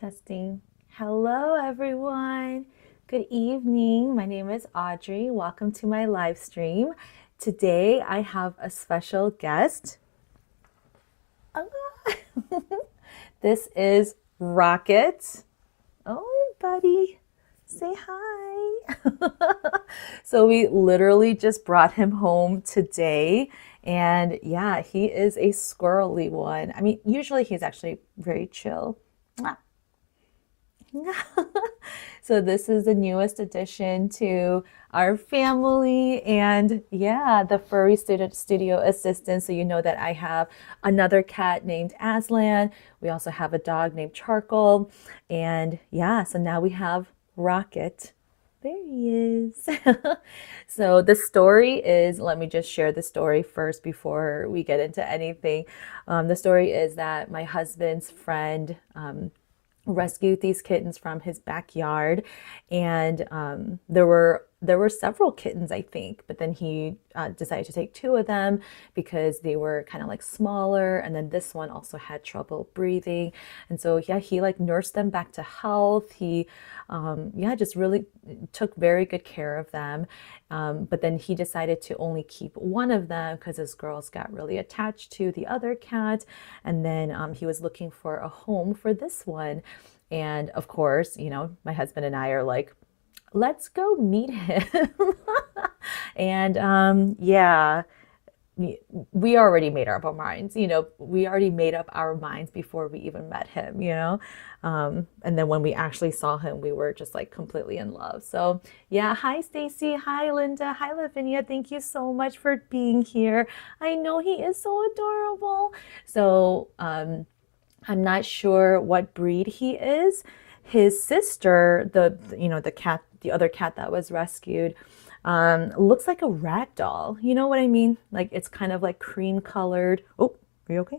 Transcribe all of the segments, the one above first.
Testing. Hello, everyone. Good evening. My name is Audrey. Welcome to my live stream. Today, I have a special guest. This is Rocket. Oh, buddy, say hi. So, we literally just brought him home today. And yeah, he is a squirrely one. I mean, usually he's actually very chill. So this is the newest addition to our family, and yeah, the furry studio assistant. So you know that I have another cat named Aslan. We also have a dog named Charcoal, and yeah, so now we have Rocket. There he is. So the story is, let me just share the story first before we get into anything. The story is that my husband's friend rescued these kittens from his backyard, and there were several kittens, I think, but then he decided to take two of them because they were kind of like smaller, and then this one also had trouble breathing, and so yeah, he like nursed them back to health. He yeah, just really took very good care of them. But then he decided to only keep one of them because his girls got really attached to the other cat. And then he was looking for a home for this one. And of course, you know, my husband and I are like, let's go meet him. And yeah, we already made up our minds, you know, we already made up our minds before we even met him, you know. And then when we actually saw him, we were just like completely in love. So yeah, hi Stacy, hi Linda, hi Lavinia, thank you so much for being here. I know he is so adorable. So I'm not sure what breed he is. His sister, the cat, the other cat that was rescued, looks like a rag doll. You know what I mean? Like it's kind of like cream colored. Oh, are you okay?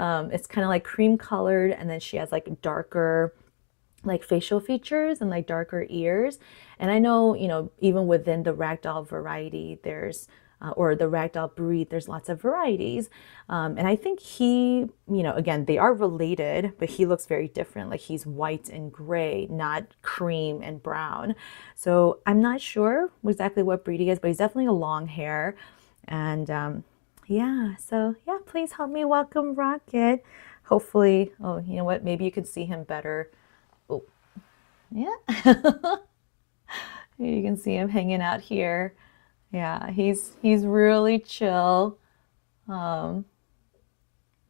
It's kind of like cream colored, and then she has like darker like facial features and like darker ears. And I know, you know, even within the ragdoll variety, there's or the ragdoll breed, there's lots of varieties. And I think he, you know, again, they are related, but he looks very different. Like he's white and gray, not cream and brown. So I'm not sure exactly what breed he is, but he's definitely a long hair. And yeah, so yeah, please help me welcome Rocket. Hopefully, oh, you know what? Maybe you can see him better. Oh, yeah. You can see him hanging out here. Yeah, he's really chill. Um,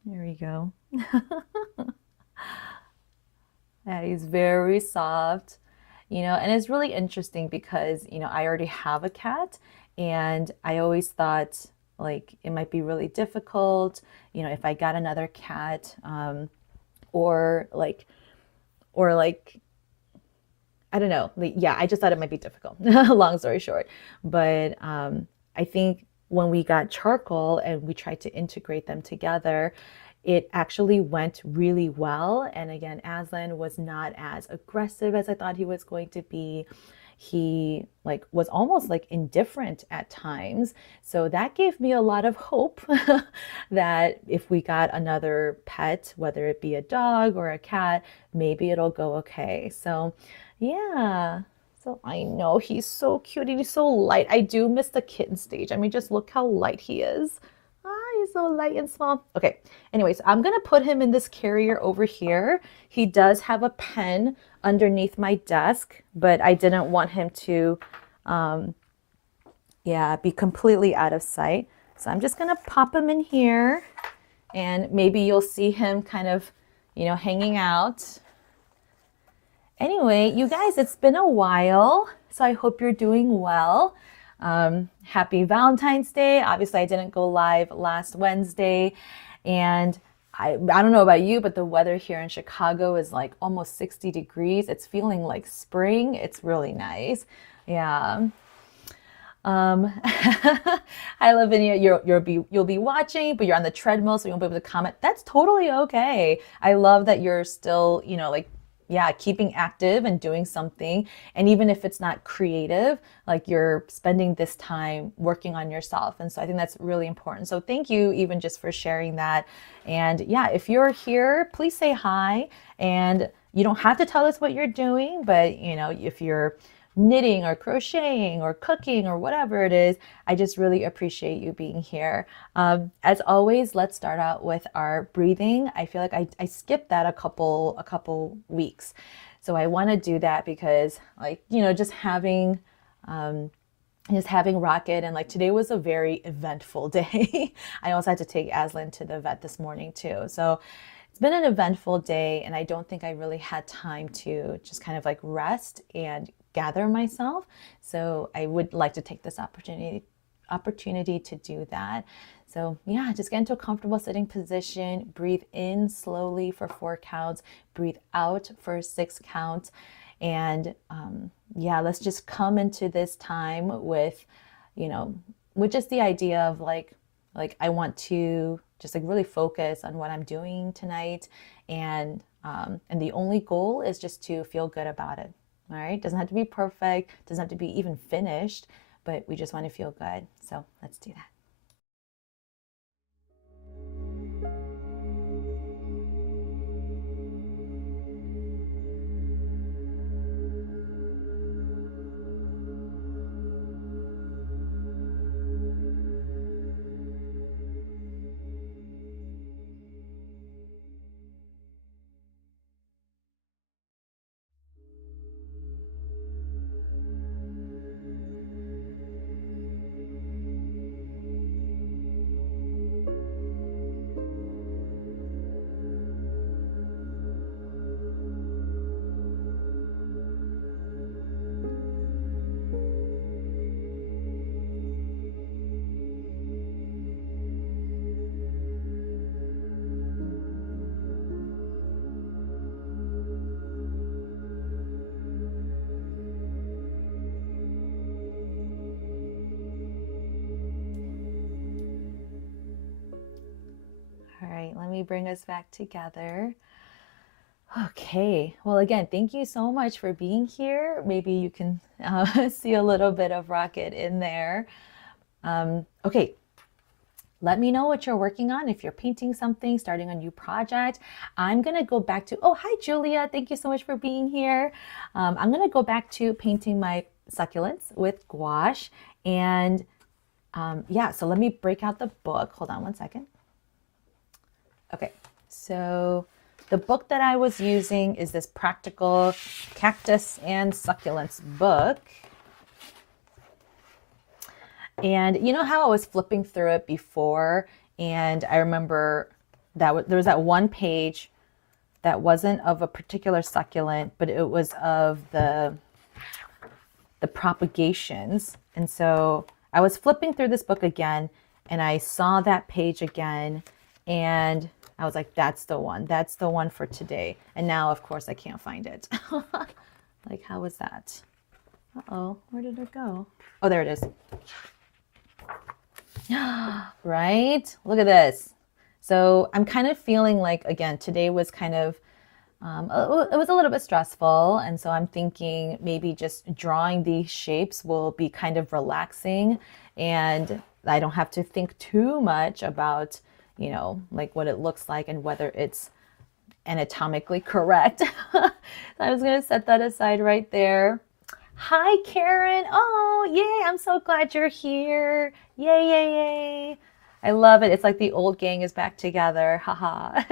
there we go. Yeah, he's very soft, you know, and it's really interesting because, you know, I already have a cat, and I always thought like it might be really difficult, you know, if I got another cat, or like, or like I don't know. Like, yeah, I just thought it might be difficult. Long story short, but I think when we got Charcoal and we tried to integrate them together, it actually went really well. And again, Aslan was not as aggressive as I thought he was going to be. He like was almost like indifferent at times. So that gave me a lot of hope that if we got another pet, whether it be a dog or a cat, maybe it'll go okay. So yeah. So I know he's so cute and he's so light. I do miss the kitten stage. I mean, just look how light he is. Ah, he's so light and small. Okay. Anyways, I'm gonna put him in this carrier over here. He does have a pen underneath my desk, but I didn't want him to, yeah, be completely out of sight. So I'm just gonna pop him in here, and maybe you'll see him kind of, you know, hanging out. Anyway, you guys, it's been a while, so I hope you're doing well. Happy Valentine's Day. Obviously, I didn't go live last Wednesday, and I don't know about you, but the weather here in Chicago is like almost 60 degrees. It's feeling like spring. It's really nice. Yeah. Hi Lavinia, you'll be watching, but you're on the treadmill, so you won't be able to comment. That's totally okay. I love that you're still, you know, like yeah, keeping active and doing something. And even if it's not creative, like you're spending this time working on yourself. And so I think that's really important. So thank you even just for sharing that. And yeah, if you're here, please say hi. And you don't have to tell us what you're doing, but you know, if you're knitting or crocheting or cooking or whatever it is, I just really appreciate you being here. As always, let's start out with our breathing. I feel like I skipped that a couple weeks. So I want to do that because, like, you know, just having Rocket, and like today was a very eventful day. I also had to take Aslan to the vet this morning too. So it's been an eventful day, and I don't think I really had time to just kind of like rest and gather myself. So I would like to take this opportunity to do that. So yeah, just get into a comfortable sitting position, breathe in slowly for 4 counts, breathe out for 6 counts. And yeah, let's just come into this time with, you know, with just the idea of like I want to just like really focus on what I'm doing tonight. And the only goal is just to feel good about it. All right. Doesn't have to be perfect. Doesn't have to be even finished, but we just want to feel good. So let's do that. All right, let me bring us back together. Okay, well, again, thank you so much for being here. Maybe you can see a little bit of Rocket in there. Okay, let me know what you're working on. If you're painting something, starting a new project, I'm gonna go back to, oh, hi, Julia. Thank you so much for being here. I'm gonna go back to painting my succulents with gouache. And yeah, so let me break out the book. Hold on one second. Okay, so the book that I was using is this Practical Cactus and Succulents book. And you know how I was flipping through it before, and I remember that there was that one page that wasn't of a particular succulent, but it was of the propagations. And so I was flipping through this book again, and I saw that page again, and I was like, that's the one for today. And now, of course, I can't find it. Like, how was that? Uh-oh, where did it go? Oh, there it is. Right? Look at this. So I'm kind of feeling like, again, today was kind of, it was a little bit stressful. And so I'm thinking maybe just drawing these shapes will be kind of relaxing, and I don't have to think too much about, you know, like what it looks like and whether it's anatomically correct. I was going to set that aside right there. Hi, Karen. Oh, yay. I'm so glad you're here. Yay, yay, yay. I love it. It's like the old gang is back together. Haha.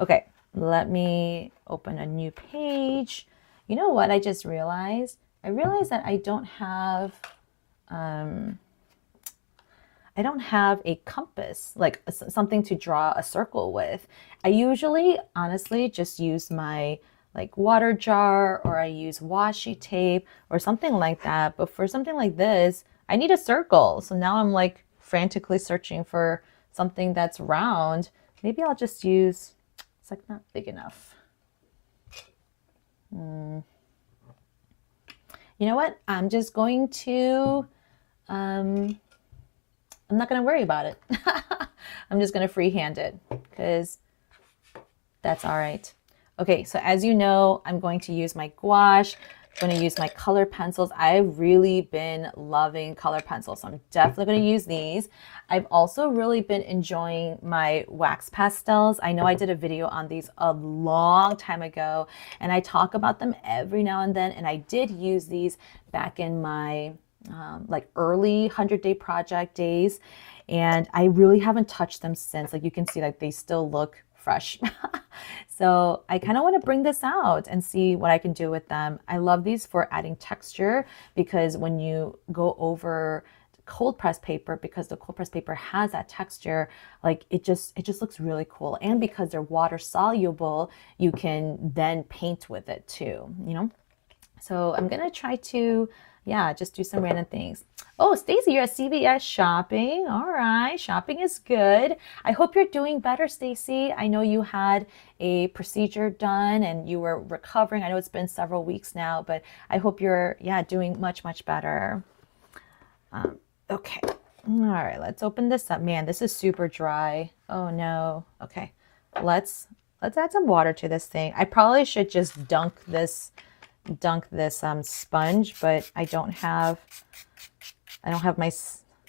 Okay, let me open a new page. You know what I just realized? I realized that I don't have a compass, like something to draw a circle with. I usually, honestly, just use my like water jar, or I use washi tape or something like that. But for something like this, I need a circle. So now I'm like frantically searching for something that's round. Maybe I'll just use, it's like not big enough. You know what? I'm just going to, I'm not going to worry about it. I'm just going to freehand it because that's all right. Okay, so as you know, I'm going to use my gouache. I'm going to use my color pencils. I've really been loving color pencils, so I'm definitely going to use these. I've also really been enjoying my wax pastels. I know I did a video on these a long time ago, and I talk about them every now and then, and I did use these back in my like early 100-day project days, and I really haven't touched them since. Like you can see, like they still look fresh. So I kind of want to bring this out and see what I can do with them. I love these for adding texture because when you go over cold press paper, because the cold press paper has that texture, like it just looks really cool. And because they're water soluble, you can then paint with it too, you know? So I'm gonna try to, yeah, just do some random things. Oh, Stacy, you're at CVS shopping. All right, shopping is good. I hope you're doing better, Stacy. I know you had a procedure done and you were recovering. I know it's been several weeks now, but I hope you're, yeah, doing much, much better. Okay. All right, let's open this up. Man, this is super dry. Oh no. Okay. Let's add some water to this thing. I probably should just dunk this sponge, but I don't have my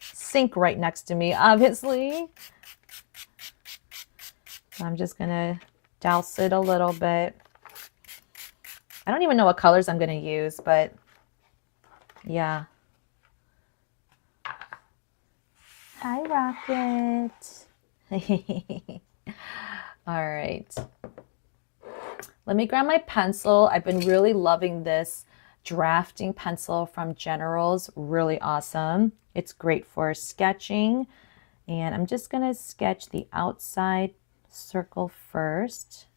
sink right next to me, obviously. So I'm just gonna douse it a little bit. I don't even know what colors I'm gonna use, but yeah. Hi, Rocket. All right. Let me grab my pencil. I've been really loving this drafting pencil from Generals. Really awesome. It's great for sketching. And I'm just going to sketch the outside circle first.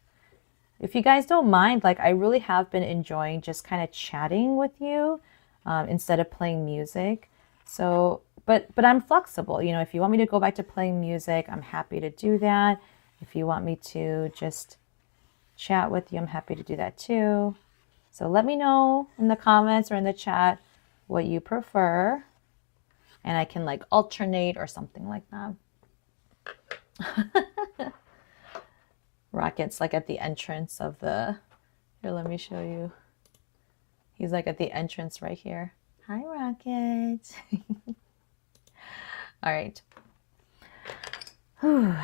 If you guys don't mind, like I really have been enjoying just kind of chatting with you instead of playing music. So, but I'm flexible. You know, if you want me to go back to playing music, I'm happy to do that. If you want me to just chat with you, I'm happy to do that too. So let me know in the comments or in the chat what you prefer, and I can like alternate or something like that. Rocket's like at the entrance of the, here, let me show you. He's like at the entrance right here. Hi, Rocket. All right. Whew.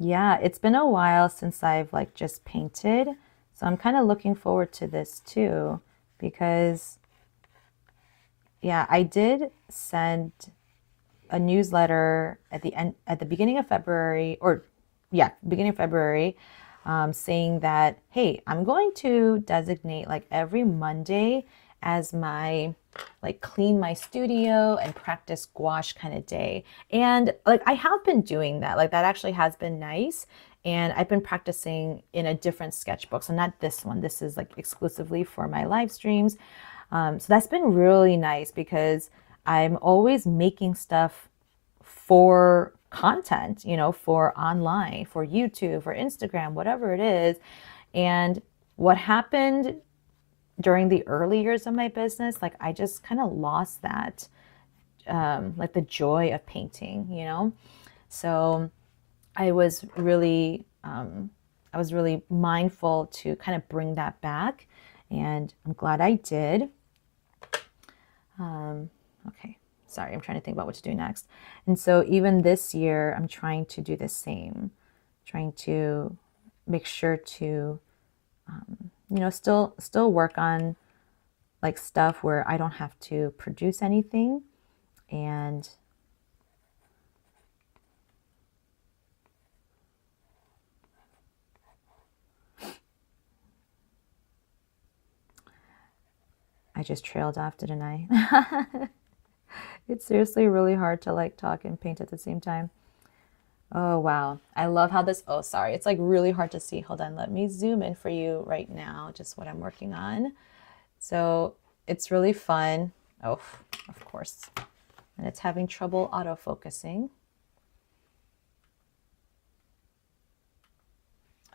Yeah, it's been a while since I've like just painted. So I'm kind of looking forward to this too, because yeah, I did send a newsletter at the beginning of February, or yeah, beginning of February, saying that, hey, I'm going to designate like every Monday as my like clean my studio and practice gouache kind of day. And like I have been doing that. Like that actually has been nice. And I've been practicing in a different sketchbook. So not this one. This is like exclusively for my live streams. So that's been really nice because I'm always making stuff for content, you know, for online, for YouTube, for Instagram, whatever it is. And what happened during the early years of my business, like I just kind of lost that, like the joy of painting, you know? So I was really mindful to kind of bring that back, and I'm glad I did. Okay, sorry, I'm trying to think about what to do next. And so even this year, I'm trying to do the same, trying to make sure to, you know, still work on like stuff where I don't have to produce anything. And I just trailed off, didn't I? It's seriously really hard to like talk and paint at the same time. Oh, wow. I love how this, oh, sorry. It's like really hard to see. Hold on. Let me zoom in for you right now, just what I'm working on. So it's really fun. Oh, of course. And it's having trouble auto-focusing.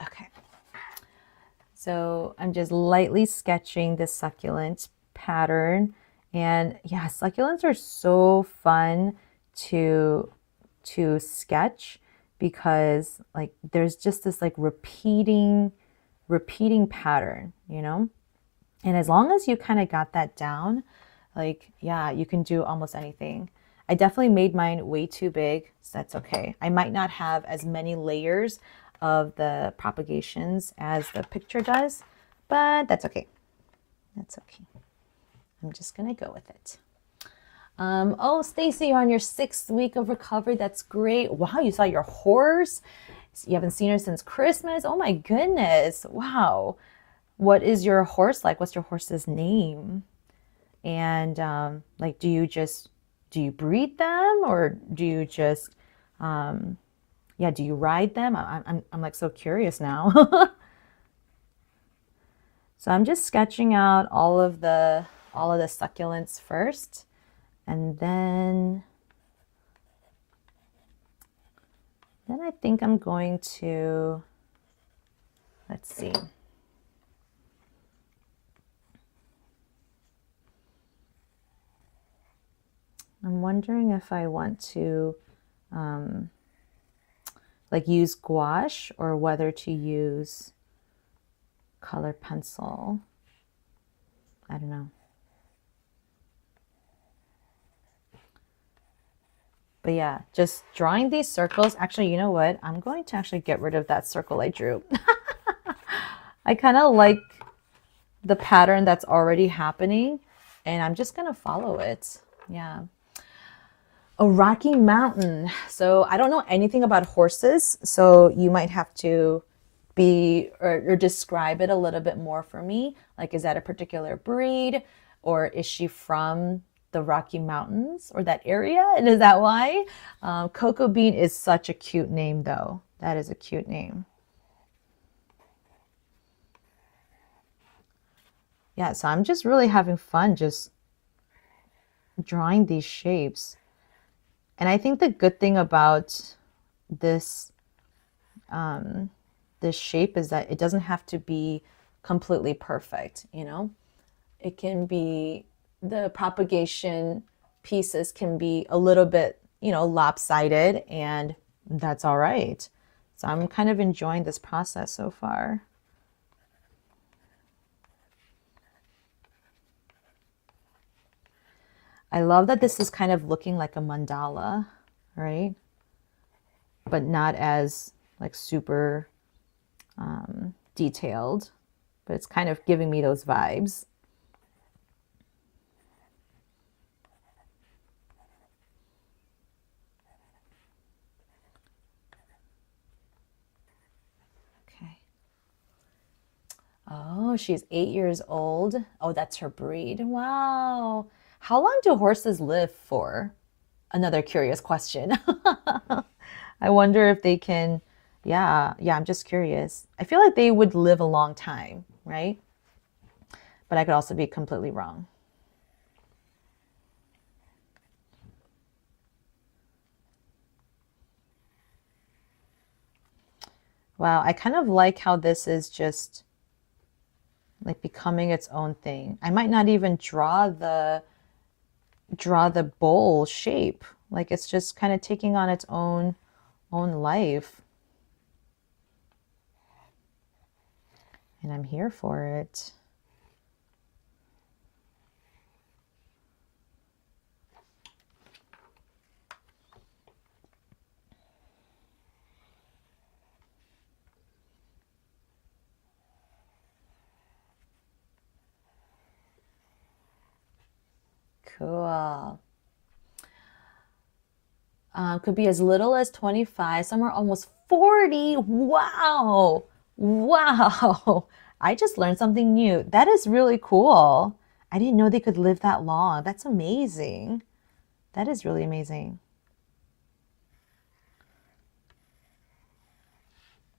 Okay. So I'm just lightly sketching this succulent pattern. And yeah, succulents are so fun to sketch because like there's just this like repeating repeating pattern, you know? And as long as you kind of got that down, like, yeah, you can do almost anything. I definitely made mine way too big, so that's okay. I might not have as many layers of the propagations as the picture does, but that's okay. That's okay. I'm just gonna go with it. Oh, Stacy, you're on your 6th week of recovery. That's great. Wow, you saw your horse. You haven't seen her since Christmas. Oh my goodness. Wow. What is your horse like? What's your horse's name? And like, do you breed them, or do you just, yeah, do you ride them? I'm like so curious now. So I'm just sketching out all of the succulents first, and then I think I'm going to, let's see. I'm wondering if I want to like use gouache or whether to use color pencil. I don't know. But yeah, just drawing these circles. Actually, you know what? I'm going to actually get rid of that circle I drew. I kind of like the pattern that's already happening, and I'm just going to follow it. Yeah. A Rocky Mountain. So I don't know anything about horses, so you might have to be or describe it a little bit more for me. Like, is that a particular breed, or is she from the Rocky Mountains or that area? And is that why? Cocoa Bean is such a cute name, though. That is a cute name. Yeah, so I'm just really having fun just drawing these shapes. And I think the good thing about this this shape is that it doesn't have to be completely perfect, you know? It can be, the propagation pieces can be a little bit, you know, lopsided, and that's all right. So I'm kind of enjoying this process so far. I love that this is kind of looking like a mandala, right? But not as like super detailed, but it's kind of giving me those vibes. Okay. Oh, she's 8 years old. Oh, that's her breed. Wow. How long do horses live for? Another curious question. I wonder if they can, yeah, I'm just curious. I feel like they would live a long time, right? But I could also be completely wrong. Wow, I kind of like how this is just like becoming its own thing. I might not even draw the bowl shape. Like, it's just kind of taking on its own life. And I'm here for it. Cool. Could be as little as 25, somewhere almost 40. Wow. Wow. I just learned something new. That is really cool. I didn't know they could live that long. That's amazing. That is really amazing.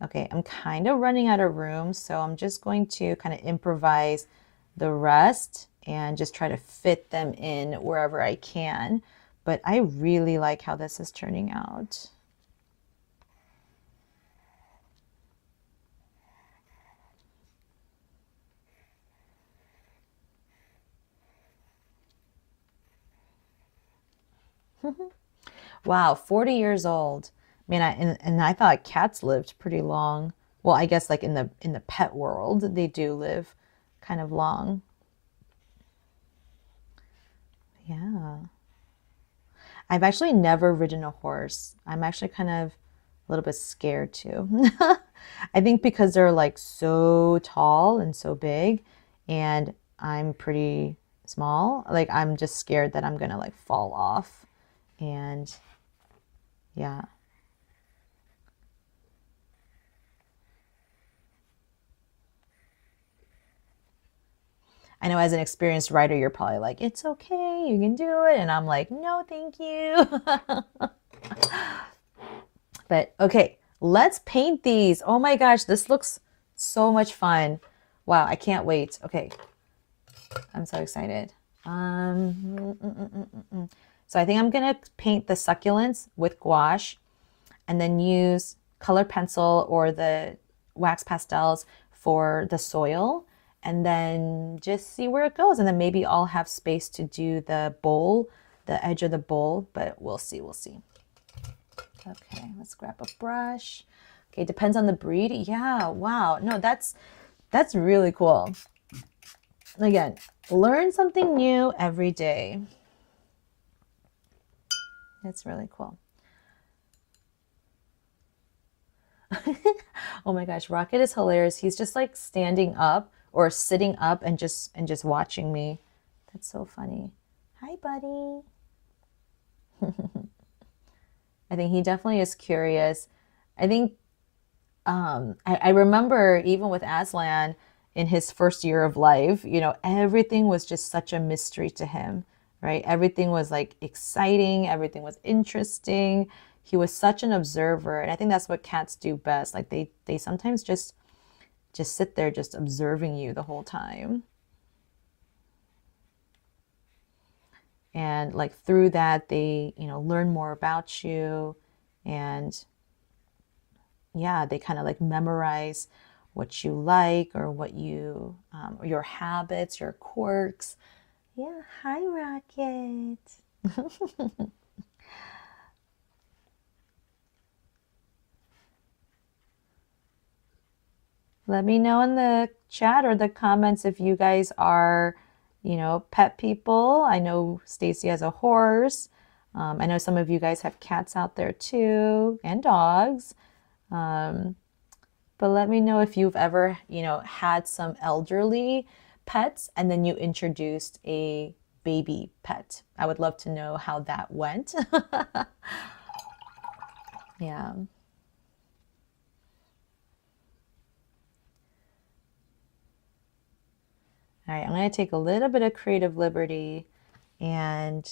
Okay, I'm kind of running out of room, so I'm just going to kind of improvise the rest and just try to fit them in wherever I can. But I really like how this is turning out. Wow, 40 years old. I mean, and I thought cats lived pretty long. well, I guess like in the pet world, they do live kind of long. Yeah. I've actually never ridden a horse. I'm actually kind of a little bit scared too. I think because they're like so tall and so big, and I'm pretty small, like I'm just scared that I'm gonna like fall off. And yeah. I know as an experienced rider, you're probably like, it's okay, you can do it. And I'm like, no, thank you. But okay, let's paint these. Oh my gosh, this looks so much fun. Wow, I can't wait. Okay, I'm so excited. So I think I'm gonna paint the succulents with gouache and then use color pencil or the wax pastels for the soil, and then just see where it goes. And then maybe I'll have space to do the bowl, the edge of the bowl, but we'll see, we'll see. Okay, let's grab a brush. Okay, depends on the breed. Yeah, wow. No, that's really cool. Again, learn something new every day. It's really cool. Oh my gosh, Rocket is hilarious. He's just like standing up or sitting up and just watching me. That's so funny. Hi, buddy. I think he definitely is curious. I think I remember even with Aslan in his first year of life, you know, everything was just such a mystery to him, right? Everything was like exciting, everything was interesting. He was such an observer, and I think that's what cats do best. Like they sometimes just sit there just observing you the whole time. And like through that they, you know, learn more about you, and yeah, they kind of like memorize what you like or what you, your habits, your quirks. Yeah, hi, Rocket. Let me know in the chat or the comments if you guys are, you know, pet people. I know Stacy has a horse. I know some of you guys have cats out there too, and dogs. But let me know if you've ever, you know, had some elderly pets and then you introduced a baby pet. I would love to know how that went. Yeah. All right, I'm going to take a little bit of creative liberty and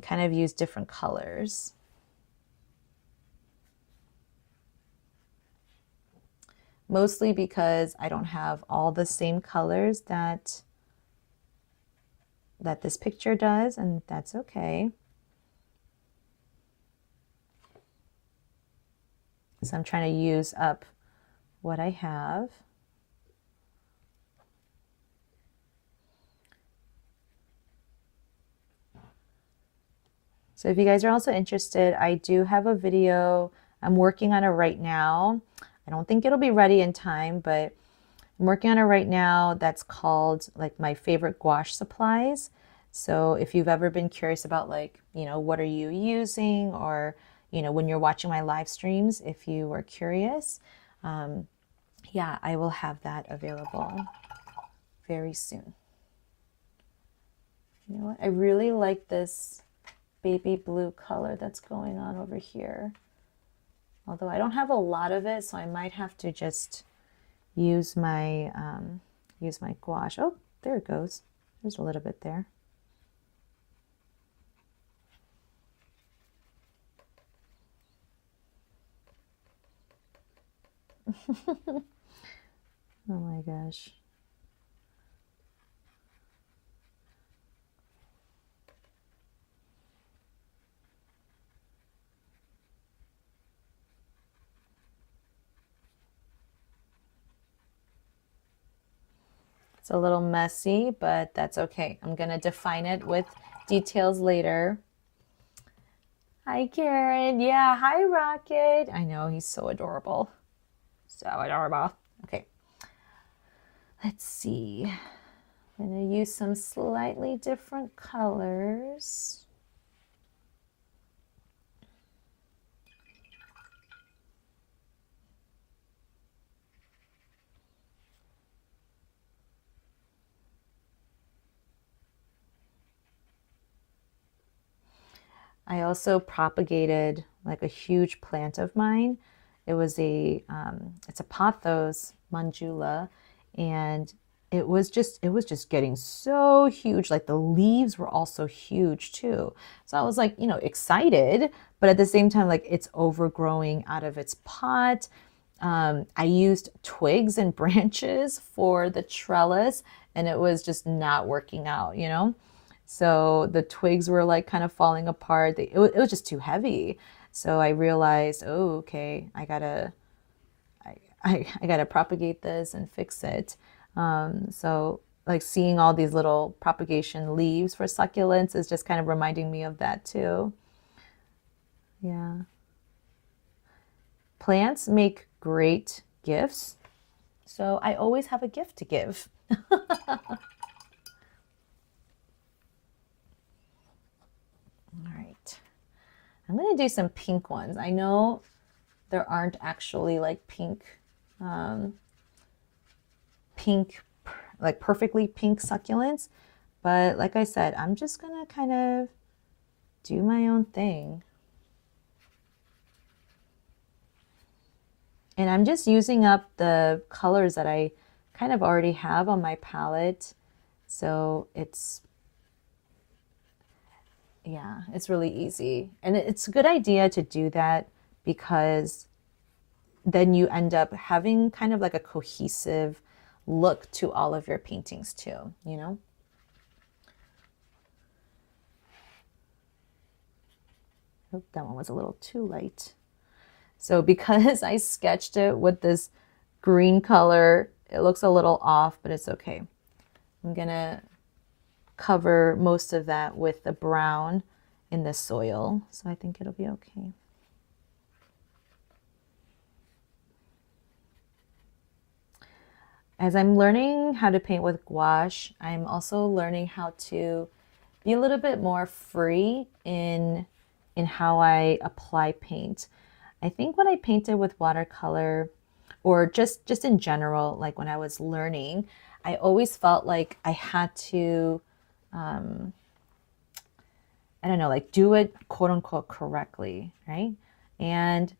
kind of use different colors. Mostly because I don't have all the same colors that this picture does, and that's okay. So I'm trying to use up what I have. So if you guys are also interested, I do have a video. I'm working on it right now. I don't think it'll be ready in time, but I'm working on it right now. That's called like my favorite gouache supplies. So if you've ever been curious about like, you know, what are you using, or, you know, when you're watching my live streams, if you were curious, yeah, I will have that available very soon. You know what? I really like this baby blue color that's going on over here. Although I don't have a lot of it, so I might have to just use my gouache. Oh, there it goes. There's a little bit there. Oh my gosh. It's a little messy, but that's okay. I'm gonna define it with details later. Hi, Karen. Yeah, hi, Rocket. I know he's so adorable. So adorable. Okay, let's see. I'm going to use some slightly different colors. I also propagated like a huge plant of mine. It was it's a pothos mandula, and it was just getting so huge. Like the leaves were also huge too. So I was like, excited, but at the same time, like it's overgrowing out of its pot. I used twigs and branches for the trellis, and it was just not working out. So the twigs were like kind of falling apart. It was just too heavy. So I realized, oh, okay, I gotta propagate this and fix it. So like seeing all these little propagation leaves for succulents is just kind of reminding me of that too. Yeah. Plants make great gifts. So I always have a gift to give. All right. I'm going to do some pink ones. I know there aren't actually like um, pink, like perfectly pink succulents, but like I said, I'm just going to kind of do my own thing. And I'm just using up the colors that I kind of already have on my palette. So it's really easy. And it's a good idea to do that because then you end up having kind of like a cohesive look to all of your paintings too. Oh, that one was a little too light. So because I sketched it with this green color, it looks a little off, but it's okay. I'm gonna cover most of that with the brown in the soil, so I think it'll be okay. As I'm learning how to paint with gouache, I'm also learning how to be a little bit more free in how I apply paint. I think when I painted with watercolor, or just in general, like when I was learning, I always felt like I had to, I don't know, like do it quote unquote correctly, right? And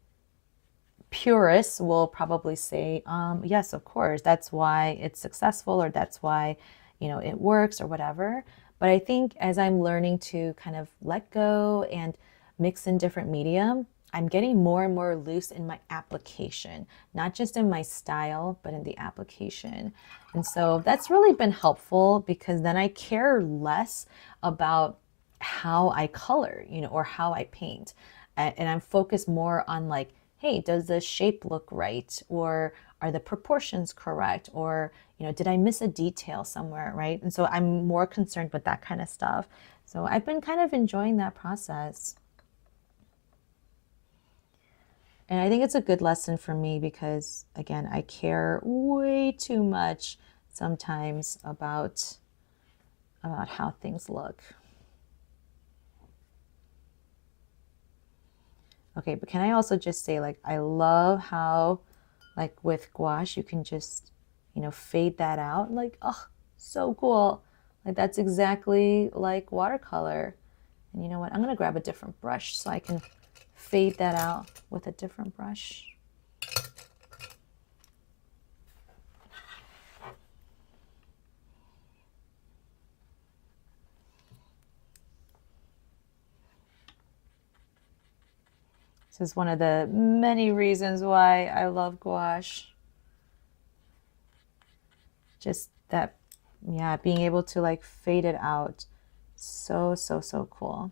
purists will probably say, yes, of course, that's why it's successful, or that's why, it works, or whatever. But I think as I'm learning to kind of let go and mix in different medium, I'm getting more and more loose in my application, not just in my style, but in the application. And so that's really been helpful because then I care less about how I color, or how I paint. And I'm focused more on like, hey, does the shape look right? Or are the proportions correct? Or, did I miss a detail somewhere, right? And so I'm more concerned with that kind of stuff. So I've been kind of enjoying that process. And I think it's a good lesson for me because, again, I care way too much sometimes about how things look. Okay, but can I also just say, like, I love how, like, with gouache, you can just, fade that out. Like, oh, so cool. Like, that's exactly like watercolor. And you know what? I'm going to grab a different brush so I can fade that out with a different brush. This is one of the many reasons why I love gouache. Just that, yeah, being able to like fade it out. So, so, so cool.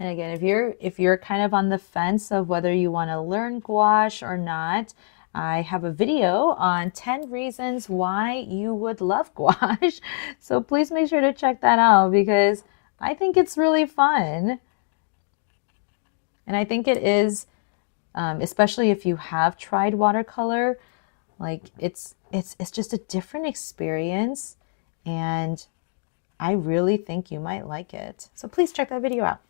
And again, if you're kind of on the fence of whether you want to learn gouache or not, I have a video on 10 reasons why you would love gouache. So please make sure to check that out because I think it's really fun. And I think it is, especially if you have tried watercolor, like it's just a different experience, and I really think you might like it. So please check that video out.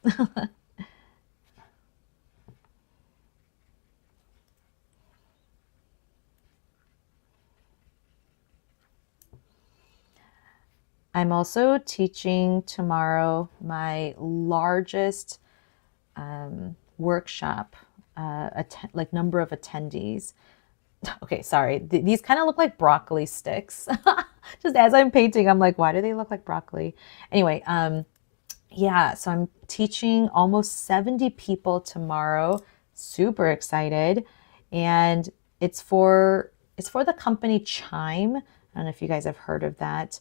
I'm also teaching tomorrow my largest workshop, like number of attendees. Okay, sorry. These kind of look like broccoli sticks. Just as I'm painting, I'm like, why do they look like broccoli? Anyway, yeah, so I'm teaching almost 70 people tomorrow. Super excited. And it's for the company Chime. I don't know if you guys have heard of that,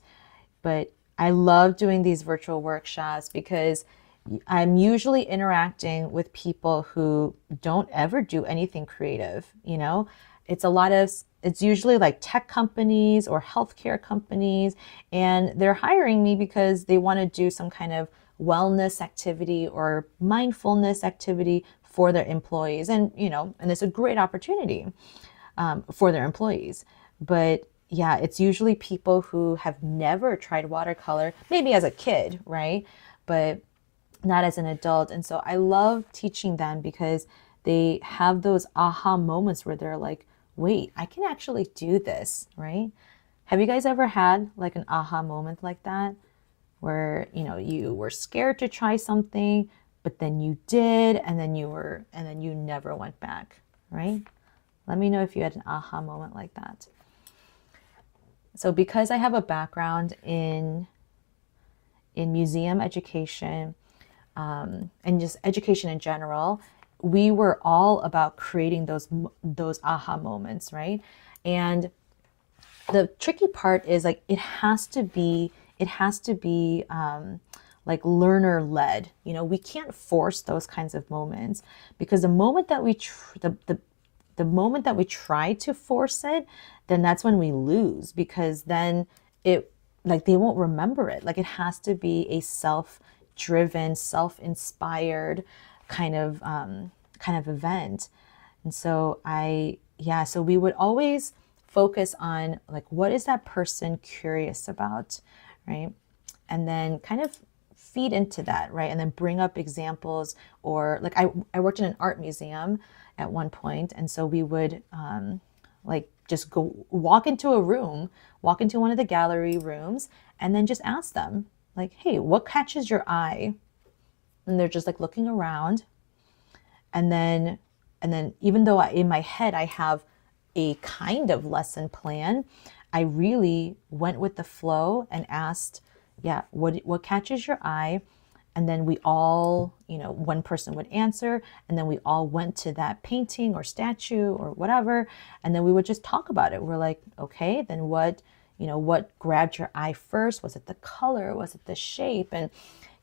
but I love doing these virtual workshops because I'm usually interacting with people who don't ever do anything creative, you know? It's usually like tech companies or healthcare companies, and they're hiring me because they want to do some kind of wellness activity or mindfulness activity for their employees. And, and it's a great opportunity for their employees. But yeah, it's usually people who have never tried watercolor, maybe as a kid, right? But not as an adult. And so I love teaching them because they have those aha moments where they're like, wait, I can actually do this, right? Have you guys ever had like an aha moment like that? Where, you were scared to try something, but then you did, and then you never went back, right? Let me know if you had an aha moment like that. So because I have a background in museum education, and just education in general, we were all about creating those aha moments, right? And the tricky part is like it has to be like learner led. We can't force those kinds of moments, because the moment that the moment that we try to force it, then that's when we lose, because then it, like, they won't remember it. Like, it has to be a self-driven, self-inspired kind of event. And so so we would always focus on, like, what is that person curious about, right? And then kind of feed into that, right? And then bring up examples. Or like I worked in an art museum at one point, and so we would like just go walk into one of the gallery rooms, and then just ask them, like, hey, what catches your eye? And they're just like looking around. And then even though in my head I have a kind of lesson plan, I really went with the flow and asked, yeah, what catches your eye? And then we all, one person would answer, and then we all went to that painting or statue or whatever, and then we would just talk about it. We're like, okay, then what grabbed your eye first? Was it the color? Was it the shape? And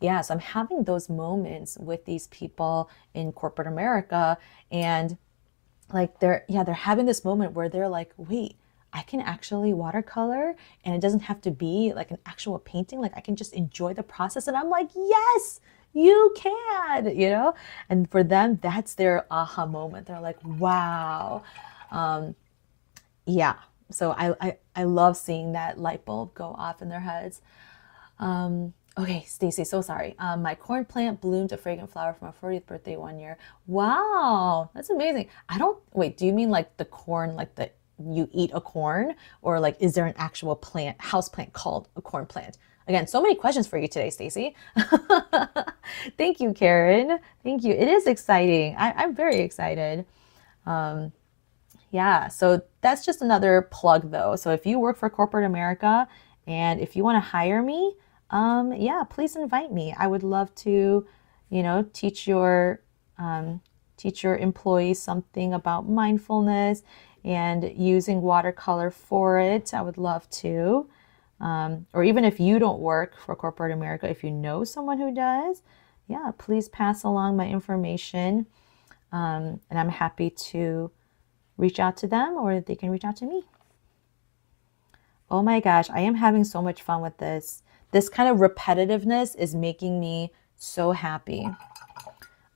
yeah, so I'm having those moments with these people in corporate America, and like they're having this moment where they're like, wait, I can actually watercolor, and it doesn't have to be like an actual painting. Like, I can just enjoy the process. And I'm like, yes, you can, and for them, that's their aha moment. They're like, wow. Yeah. So I love seeing that light bulb go off in their heads. Okay, Stacy, so sorry. My corn plant bloomed a fragrant flower for my 40th birthday one year. Wow, that's amazing. Wait, do you mean like the corn, like you eat a corn, or like, is there an actual house plant called a corn plant? Again, so many questions for you today, Stacy. Thank you, Karen. Thank you. It is exciting. I'm very excited. Yeah, so that's just another plug though. So if you work for corporate America and if you want to hire me, yeah, please invite me. I would love to, teach your employees something about mindfulness and using watercolor for it. I would love to. Or even if you don't work for corporate America, if you know someone who does, yeah, please pass along my information. And I'm happy to reach out to them, or they can reach out to me. Oh my gosh, I am having so much fun with this. This kind of repetitiveness is making me so happy.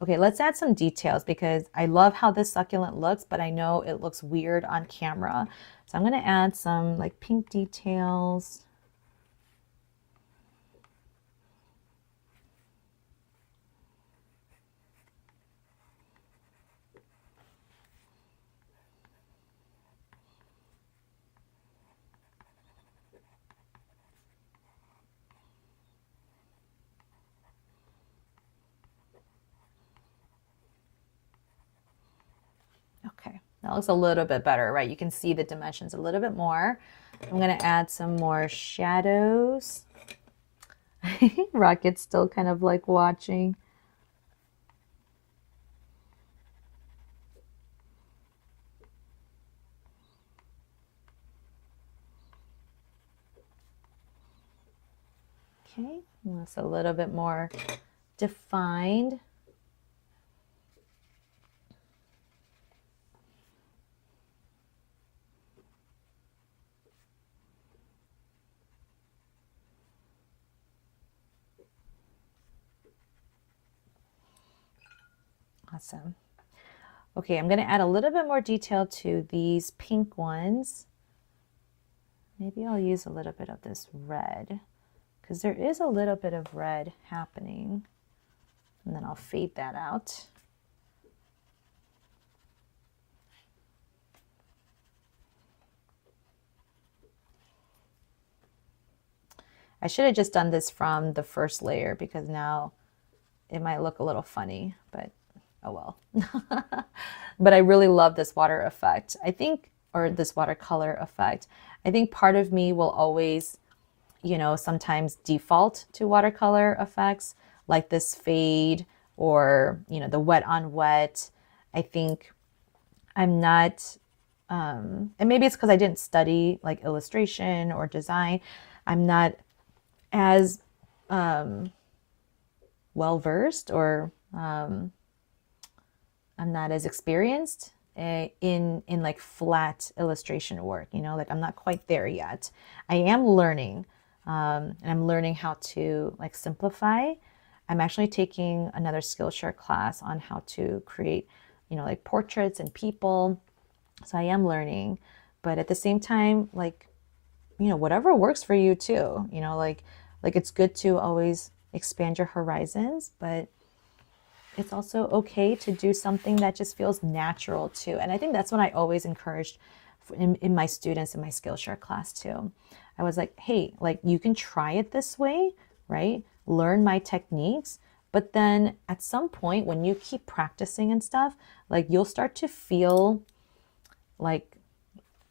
Okay, let's add some details because I love how this succulent looks, but I know it looks weird on camera. So I'm going to add some like pink details. Okay, that looks a little bit better, right? You can see the dimensions a little bit more. I'm going to add some more shadows. Rocket's still kind of like watching. Okay, that's a little bit more defined. Awesome. Okay, I'm going to add a little bit more detail to these pink ones. Maybe I'll use a little bit of this red because there is a little bit of red happening. And then I'll fade that out. I should have just done this from the first layer because now it might look a little funny, but oh well. But I really love this water effect. I think, or this watercolor effect. I think part of me will always, you know, sometimes default to watercolor effects like this fade or, you know, the wet on wet. I think I'm not, and maybe it's because I didn't study like illustration or design. I'm not as well versed, or I'm not as experienced in like flat illustration work. You know, like I'm not quite there yet. I am learning, and I'm learning how to like simplify. I'm actually taking another Skillshare class on how to create, you know, like portraits and people. So I am learning, but at the same time, like, you know, whatever works for you too, you know, like it's good to always expand your horizons, but it's also okay to do something that just feels natural too. And I think that's what I always encouraged in my students in my Skillshare class too. I was like, hey, like you can try it this way, right? Learn my techniques. But then at some point when you keep practicing and stuff, like you'll start to feel like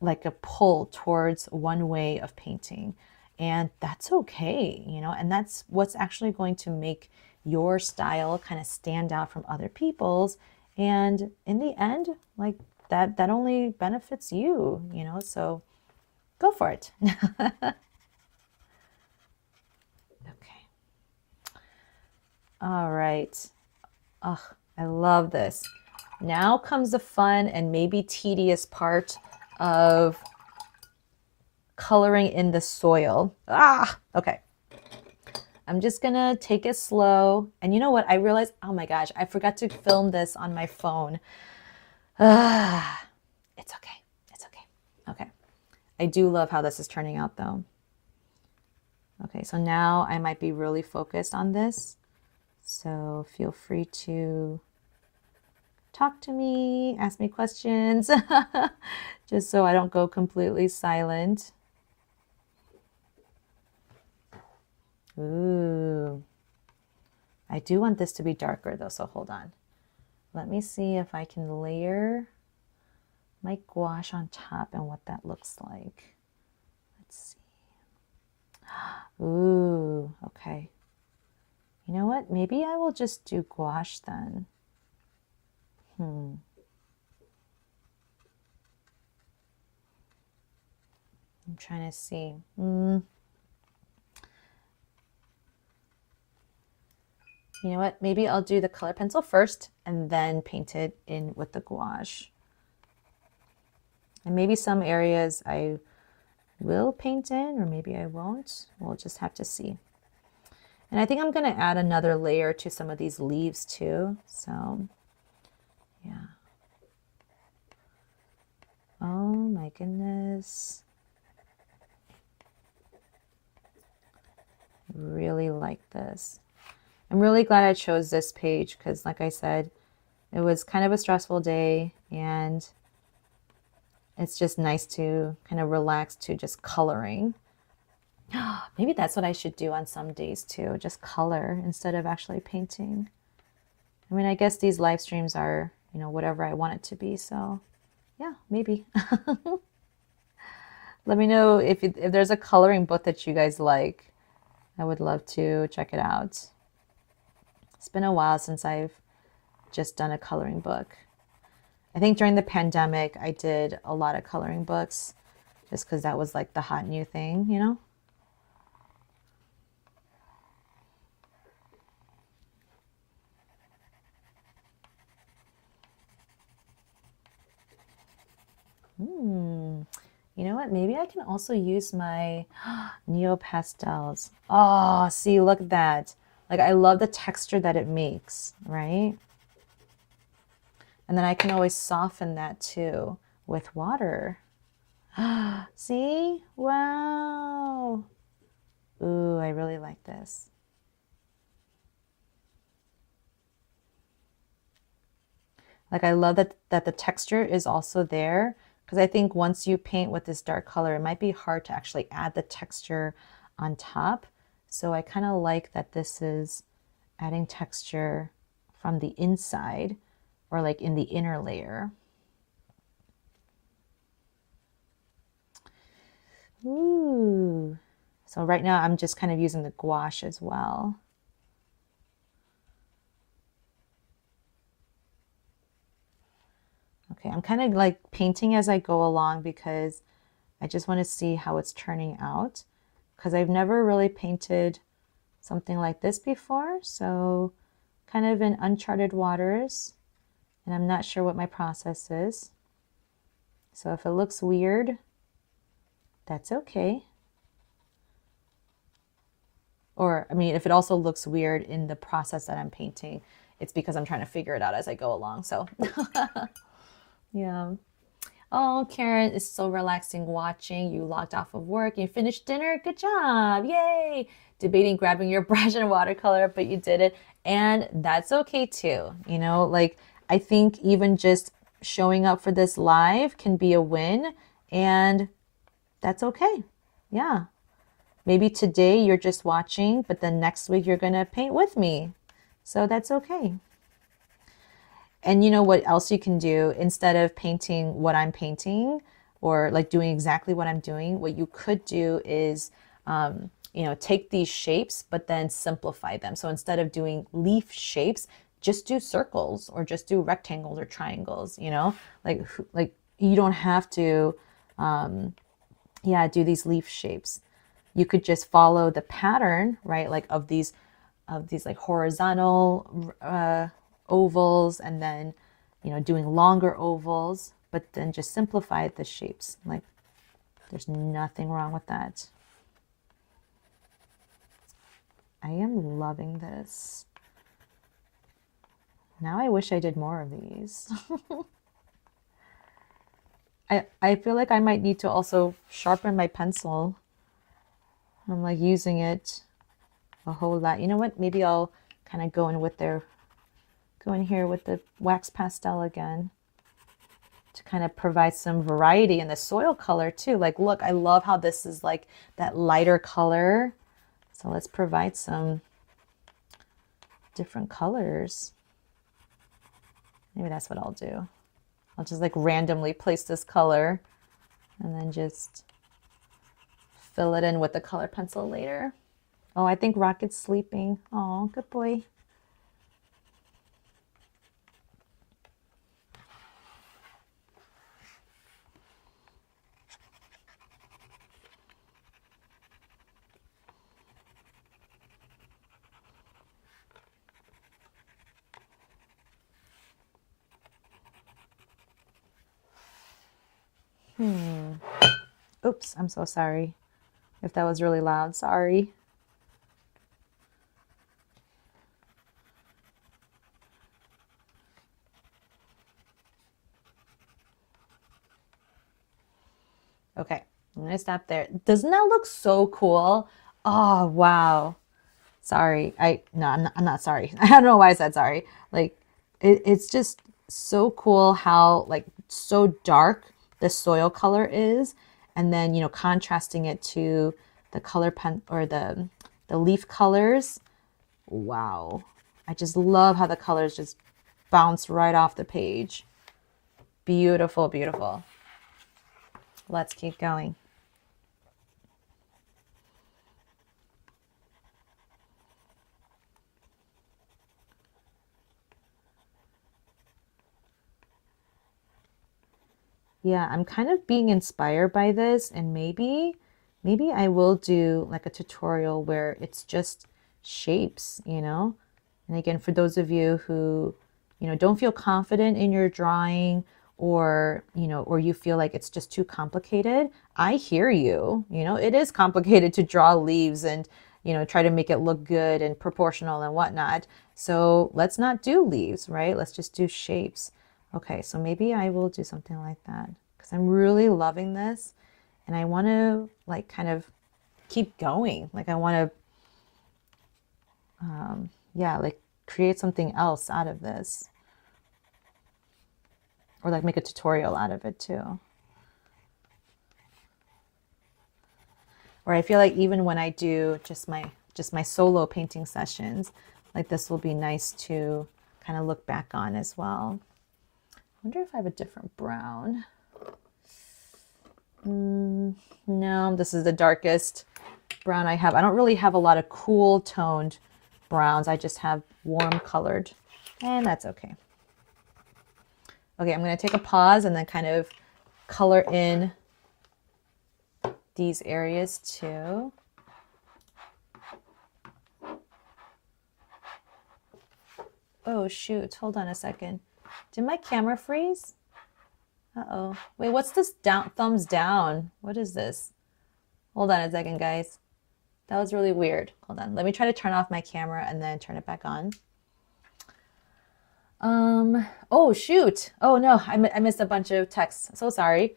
a pull towards one way of painting. And that's okay, you know, and that's what's actually going to make your style kind of stand out from other people's. And in the end, like that only benefits you, you know, so go for it. Okay. All right. Oh, I love this. Now comes the fun and maybe tedious part of coloring in the soil. Okay. I'm just gonna take it slow. And you know what? I realized, oh my gosh, I forgot to film this on my phone. It's okay. It's okay. Okay. I do love how this is turning out though. Okay, so now I might be really focused on this. So feel free to talk to me, ask me questions, just so I don't go completely silent. Ooh, I do want this to be darker though, so hold on. Let me see if I can layer my gouache on top and what that looks like. Let's see. Ooh, okay. You know what? Maybe I will just do gouache then. I'm trying to see. You know what? Maybe I'll do the color pencil first and then paint it in with the gouache. And maybe some areas I will paint in, or maybe I won't. We'll just have to see. And I think I'm going to add another layer to some of these leaves too. So, yeah. Oh my goodness. Really like this. I'm really glad I chose this page because, like I said, it was kind of a stressful day and it's just nice to kind of relax to just coloring. Maybe that's what I should do on some days too, just color instead of actually painting. I mean, I guess these live streams are, you know, whatever I want it to be. So yeah, maybe. Let me know if there's a coloring book that you guys like. I would love to check it out. It's been a while since I've just done a coloring book. I think during the pandemic, I did a lot of coloring books just because that was like the hot new thing, you know? You know what? Maybe I can also use my Neo Pastels. Oh, see, look at that. Like, I love the texture that it makes, right? And then I can always soften that too with water. See? Wow. Ooh, I really like this. Like, I love that the texture is also there, because I think once you paint with this dark color, it might be hard to actually add the texture on top. So I kind of like that this is adding texture from the inside, or like in the inner layer. Ooh. So right now I'm just kind of using the gouache as well. Okay, I'm kind of like painting as I go along because I just want to see how it's turning out, because I've never really painted something like this before. So kind of in uncharted waters, and I'm not sure what my process is. So if it looks weird, that's okay. Or, I mean, if it also looks weird in the process that I'm painting, it's because I'm trying to figure it out as I go along. So, yeah. Oh, Karen, it's so relaxing watching. You logged off of work. You finished dinner. Good job. Yay. Debating grabbing your brush and watercolor, but you did it. And that's okay too. You know, like, I think even just showing up for this live can be a win. And that's okay. Yeah. Maybe today you're just watching, but then next week you're going to paint with me. So that's okay. And you know what else you can do instead of painting what I'm painting, or like doing exactly what I'm doing? What you could do is, you know, take these shapes, but then simplify them. So instead of doing leaf shapes, just do circles or just do rectangles or triangles, you know, like you don't have to, yeah, do these leaf shapes. You could just follow the pattern, right? Like of these like horizontal ovals, and then, you know, doing longer ovals, but then just simplify the shapes. Like, there's nothing wrong with that. I am loving this. Now I wish I did more of these. I feel like I might need to also sharpen my pencil. I'm like using it a whole lot. You know what? Maybe I'll kind of go in here with the wax pastel again to kind of provide some variety in the soil color too. Like, look, I love how this is like that lighter color. So let's provide some different colors. Maybe that's what I'll do. I'll just like randomly place this color and then just fill it in with the color pencil later. Oh, I think Rocket's sleeping. Oh, good boy. Oops, I'm so sorry if that was really loud. Sorry. Okay, I'm gonna stop there. Doesn't that look so cool? Oh, wow. Sorry. No, I'm not sorry. I don't know why I said sorry. Like it's just so cool how like so dark the soil color is, and then contrasting it to the color pen or the leaf colors. Wow. I just love how the colors just bounce right off the page. Beautiful, beautiful. Let's keep going. Yeah, I'm kind of being inspired by this, and maybe I will do like a tutorial where it's just shapes. And again, for those of you who, don't feel confident in your drawing, or, or you feel like it's just too complicated, I hear you. It is complicated to draw leaves and, try to make it look good and proportional and whatnot. So let's not do leaves, right? Let's just do shapes. Okay, so maybe I will do something like that because I'm really loving this, and I want to like kind of keep going. Like I want to, yeah, like create something else out of this, or like make a tutorial out of it too. Or I feel like even when I do just my solo painting sessions, like this will be nice to kind of look back on as well. I wonder if I have a different brown. No, this is the darkest brown I have. I don't really have a lot of cool toned browns. I just have warm colored, and that's okay. Okay, I'm going to take a pause and then kind of color in these areas too. Oh shoot, hold on a second. Did my camera freeze? Uh-oh. Wait, what's this thumbs down? What is this? Hold on a second, guys. That was really weird. Hold on. Let me try to turn off my camera and then turn it back on. Oh shoot. Oh no, I missed a bunch of texts. So sorry.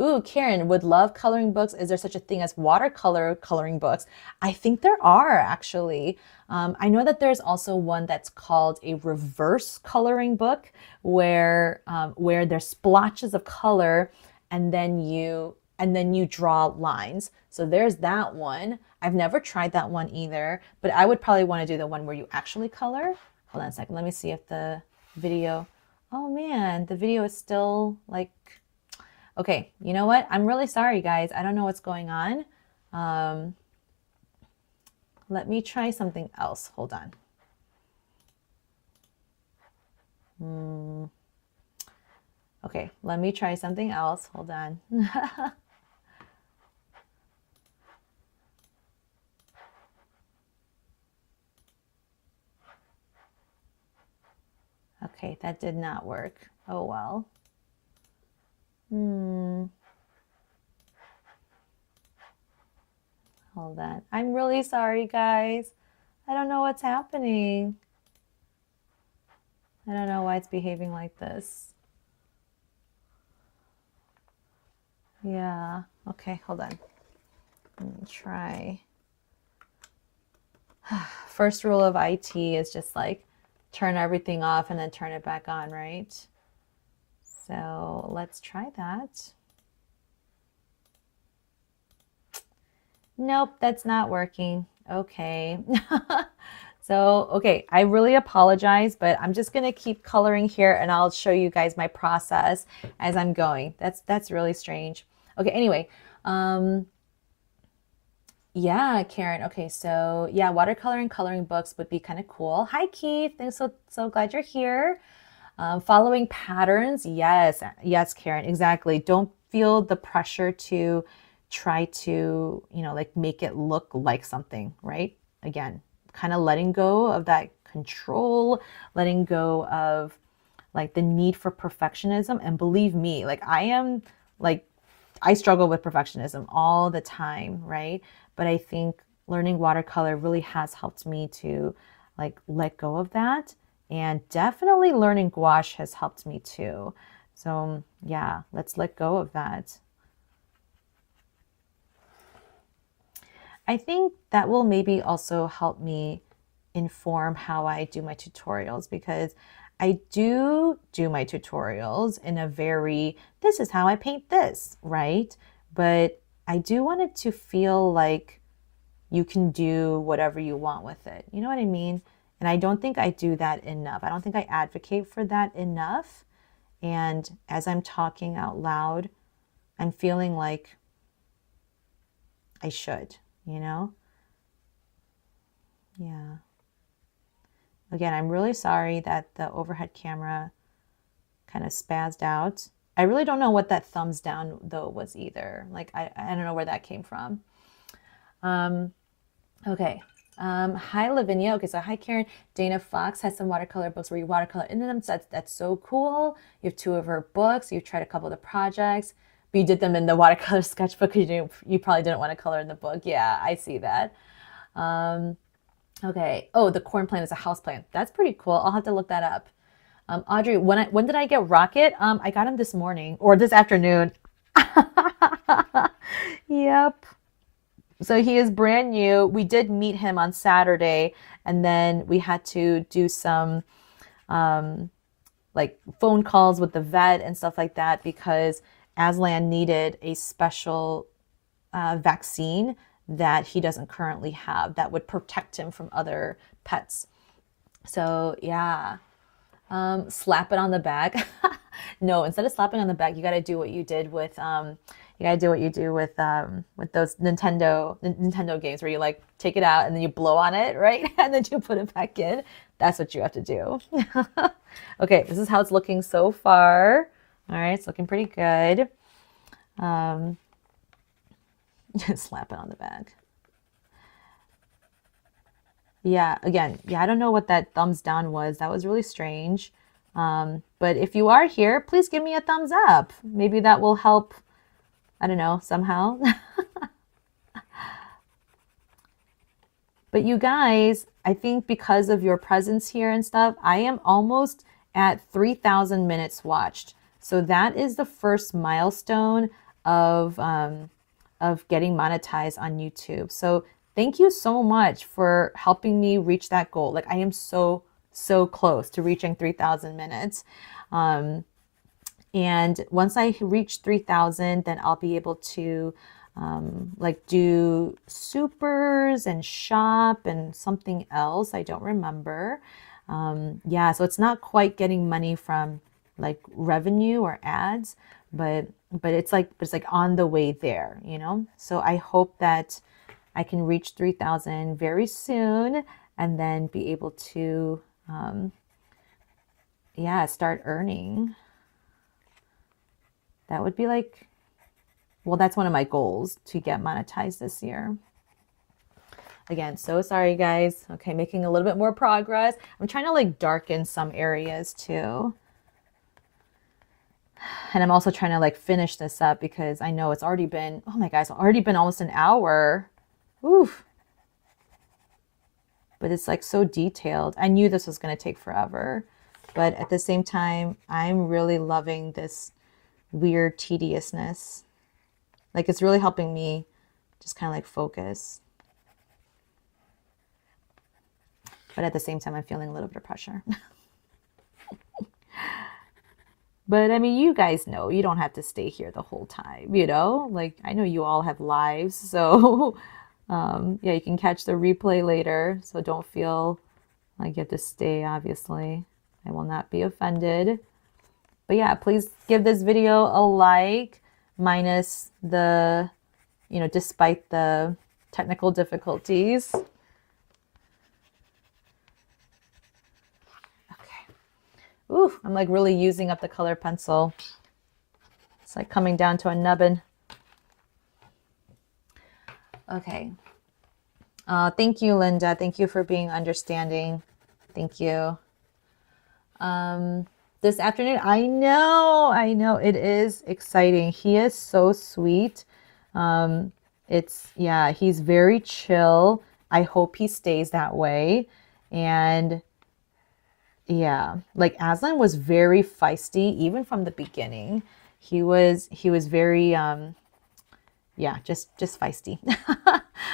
Ooh, Karen would love coloring books. Is there such a thing as watercolor coloring books? I think there are actually. I know that there's also one that's called a reverse coloring book where there's splotches of color, and then you draw lines. So there's that one. I've never tried that one either, but I would probably want to do the one where you actually color. Hold on a second. Let me see if the video. Oh man, the video is still like. Okay, you know what? I'm really sorry, guys. I don't know what's going on. Let me try something else. Hold on. Okay, let me try something else. Hold on. Okay, that did not work. Oh well. Hold on. I'm really sorry, guys. I don't know what's happening. I don't know why it's behaving like this. Yeah. Okay, hold on. Let me try. First rule of IT is just like turn everything off and then turn it back on, right? So let's try that. Nope, that's not working. Okay. So, okay, I really apologize, but I'm just gonna keep coloring here and I'll show you guys my process as I'm going. That's really strange. Okay, anyway, yeah, Karen. Okay, so yeah, watercolor and coloring books would be kind of cool. Hi, Keith. Thanks, so glad you're here. Following patterns, yes, Karen, exactly. Don't feel the pressure to try to, like make it look like something, right? Again, kind of letting go of that control, letting go of like the need for perfectionism. And believe me, like I struggle with perfectionism all the time, right? But I think learning watercolor really has helped me to like let go of that. And definitely learning gouache has helped me too. So yeah, let's let go of that. I think that will maybe also help me inform how I do my tutorials, because I do my tutorials in a very, this is how I paint this, right? But I do want it to feel like you can do whatever you want with it. You know what I mean? And I don't think I do that enough. I don't think I advocate for that enough. And as I'm talking out loud, I'm feeling like I should, you know? Yeah. Again, I'm really sorry that the overhead camera kind of spazzed out. I really don't know what that thumbs down though was either. Like, I don't know where that came from. Okay. Hi, Lavinia. Okay, so hi, Karen. Dana Fox has some watercolor books where you watercolor into them. So that's so cool. You have 2 of her books. You've tried a couple of the projects, but you did them in the watercolor sketchbook because you probably didn't want to color in the book. Yeah, I see that. Okay. Oh, the corn plant is a house plant. That's pretty cool. I'll have to look that up. Audrey, when did I get Rocket? I got him this morning or this afternoon. Yep. So he is brand new. We did meet him on Saturday, and then we had to do some like phone calls with the vet and stuff like that because Aslan needed a special vaccine that he doesn't currently have that would protect him from other pets. So yeah, slap it on the back. No, instead of slapping on the back, you got to do what you did with with those Nintendo games where you like take it out and then you blow on it, right? And then you put it back in. That's what you have to do. Okay, this is how it's looking so far. All right, it's looking pretty good. Slap it on the back. Yeah, again, yeah, I don't know what that thumbs down was. That was really strange. But if you are here, please give me a thumbs up. Maybe that will help, I don't know, somehow. But you guys, I think because of your presence here and stuff, I am almost at 3,000 minutes watched. So that is the first milestone of getting monetized on YouTube. So thank you so much for helping me reach that goal. Like I am so close to reaching 3,000 minutes. And once I reach 3,000, then I'll be able to like do supers and shop and something else. I don't remember. Yeah, so it's not quite getting money from like revenue or ads, but it's like on the way there, you know? So I hope that I can reach 3,000 very soon and then be able to yeah, start earning. That would be like, well, that's one of my goals, to get monetized this year. Again, so sorry guys. Okay, making a little bit more progress. I'm trying to like darken some areas too. And I'm also trying to like finish this up because I know it's already been, oh my gosh, it's already been almost an hour. Oof. But it's like so detailed. I knew this was going to take forever. But at the same time, I'm really loving this weird tediousness. Like it's really helping me just kind of like focus. But at the same time, I'm feeling a little bit of pressure. But I mean, you guys know you don't have to stay here the whole time, you know? Like I know you all have lives, so yeah, you can catch the replay later. So don't feel like you have to stay, obviously. I will not be offended. But yeah, please give this video a like, minus the, you know, despite the technical difficulties. Ooh, I'm like really using up the color pencil. It's like coming down to a nubbin. Okay. Thank you, Linda. Thank you for being understanding. Thank you. this afternoon. I know it is exciting. He is so sweet. Um, yeah, he's very chill. I hope he stays that way. And yeah, like Aslan was very feisty even from the beginning. He was very yeah, just feisty.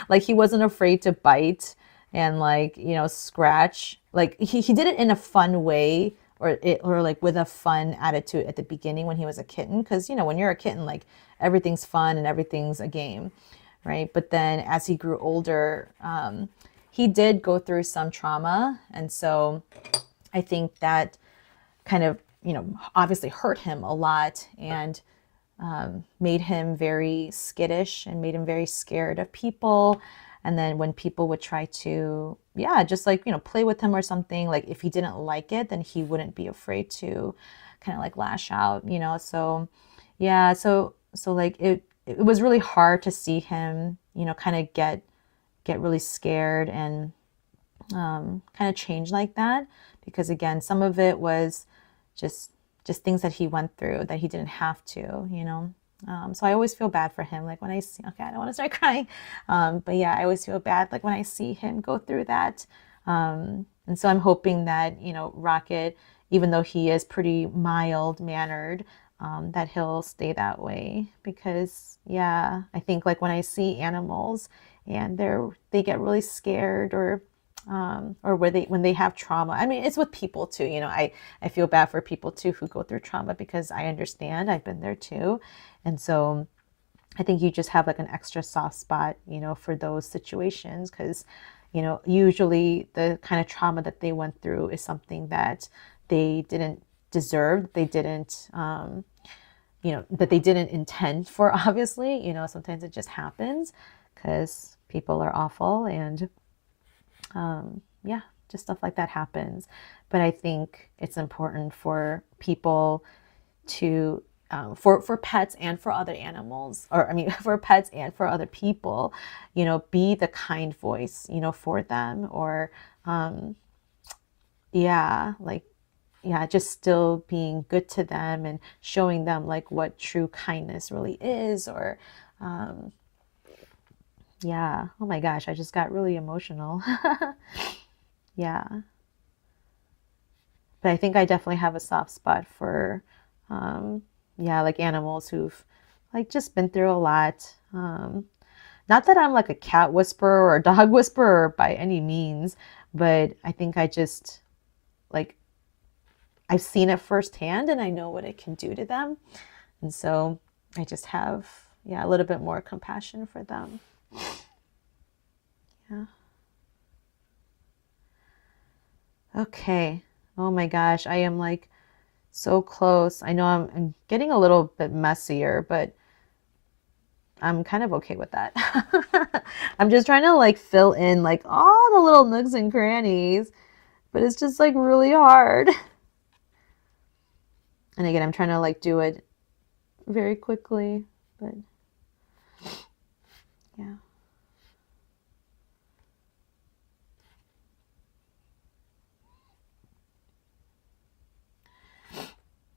Like he wasn't afraid to bite and like, scratch. Like he did it in a fun way or like with a fun attitude at the beginning when he was a kitten. Because, when you're a kitten, like everything's fun and everything's a game, right? But then as he grew older, he did go through some trauma. And so I think that kind of, obviously hurt him a lot and made him very skittish and made him very scared of people. And then when people would try to, yeah, just like, play with him or something, like if he didn't like it, then he wouldn't be afraid to kind of like lash out, So, yeah, so like it was really hard to see him, kind of get really scared and kind of change like that. Because again, some of it was just things that he went through that he didn't have to. So I always feel bad for him. Like when I see, okay, I don't want to start crying. But yeah, I always feel bad like when I see him go through that. And so I'm hoping that, Rocket, even though he is pretty mild mannered, that he'll stay that way. Because yeah, I think like when I see animals and they get really scared or when they have trauma. I mean, it's with people too. I feel bad for people too who go through trauma because I understand. I've been there too. And so I think you just have like an extra soft spot, for those situations because, usually the kind of trauma that they went through is something that they didn't deserve. They didn't, that they didn't intend for, obviously. Sometimes it just happens because people are awful and yeah, just stuff like that happens. But I think it's important for people to, for pets and for other animals, or I mean, for pets and for other people, be the kind voice, for them, or yeah, like, yeah, just still being good to them and showing them like what true kindness really is, or yeah, oh my gosh, I just got really emotional. Yeah. But I think I definitely have a soft spot for, yeah, like animals who've like just been through a lot. Not that I'm like a cat whisperer or a dog whisperer by any means, but I think I just like, I've seen it firsthand and I know what it can do to them. And so I just have, yeah, a little bit more compassion for them. Yeah. Okay. Oh my gosh, I am like so close. I know I'm getting a little bit messier, but I'm kind of okay with that. I'm just trying to like fill in like all the little nooks and crannies, but it's just like really hard. And again, I'm trying to like do it very quickly, but yeah.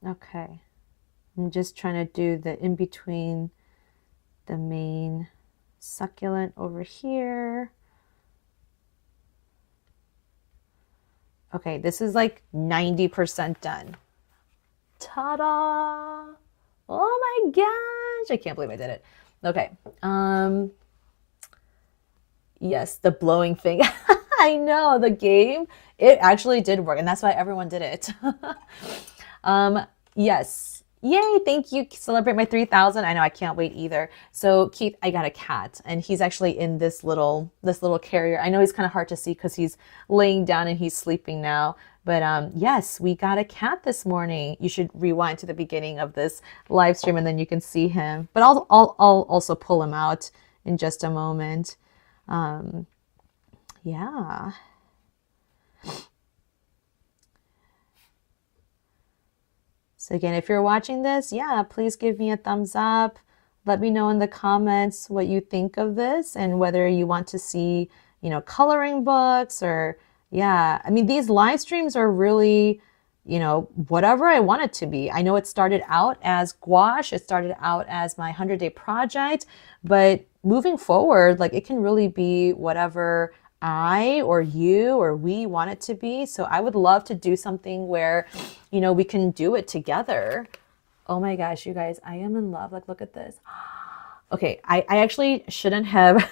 Okay. I'm just trying to do the in between the main succulent over here. Okay, this is like 90% done. Ta-da! Oh my gosh, I can't believe I did it. Okay. Yes, the blowing thing. I know, the game, it actually did work, and that's why everyone did it. Yes. Yay, thank you. Celebrate my 3,000. I know I can't wait either. So Keith, I got a cat and he's actually in this little carrier. I know he's kind of hard to see because he's laying down and he's sleeping now. But yes, we got a cat this morning. You should rewind to the beginning of this live stream and then you can see him. But I'll also pull him out in just a moment. Yeah. So again, if you're watching this, yeah, please give me a thumbs up. Let me know in the comments what you think of this and whether you want to see, coloring books or, yeah. I mean, these live streams are really you know, whatever I want it to be. I know it started out as gouache, it started out as my 100-day project, but moving forward, like it can really be whatever I or you or we want it to be. So I would love to do something where, you know, we can do it together. Oh my gosh, you guys, I am in love. Like, look at this. Okay, I actually shouldn't have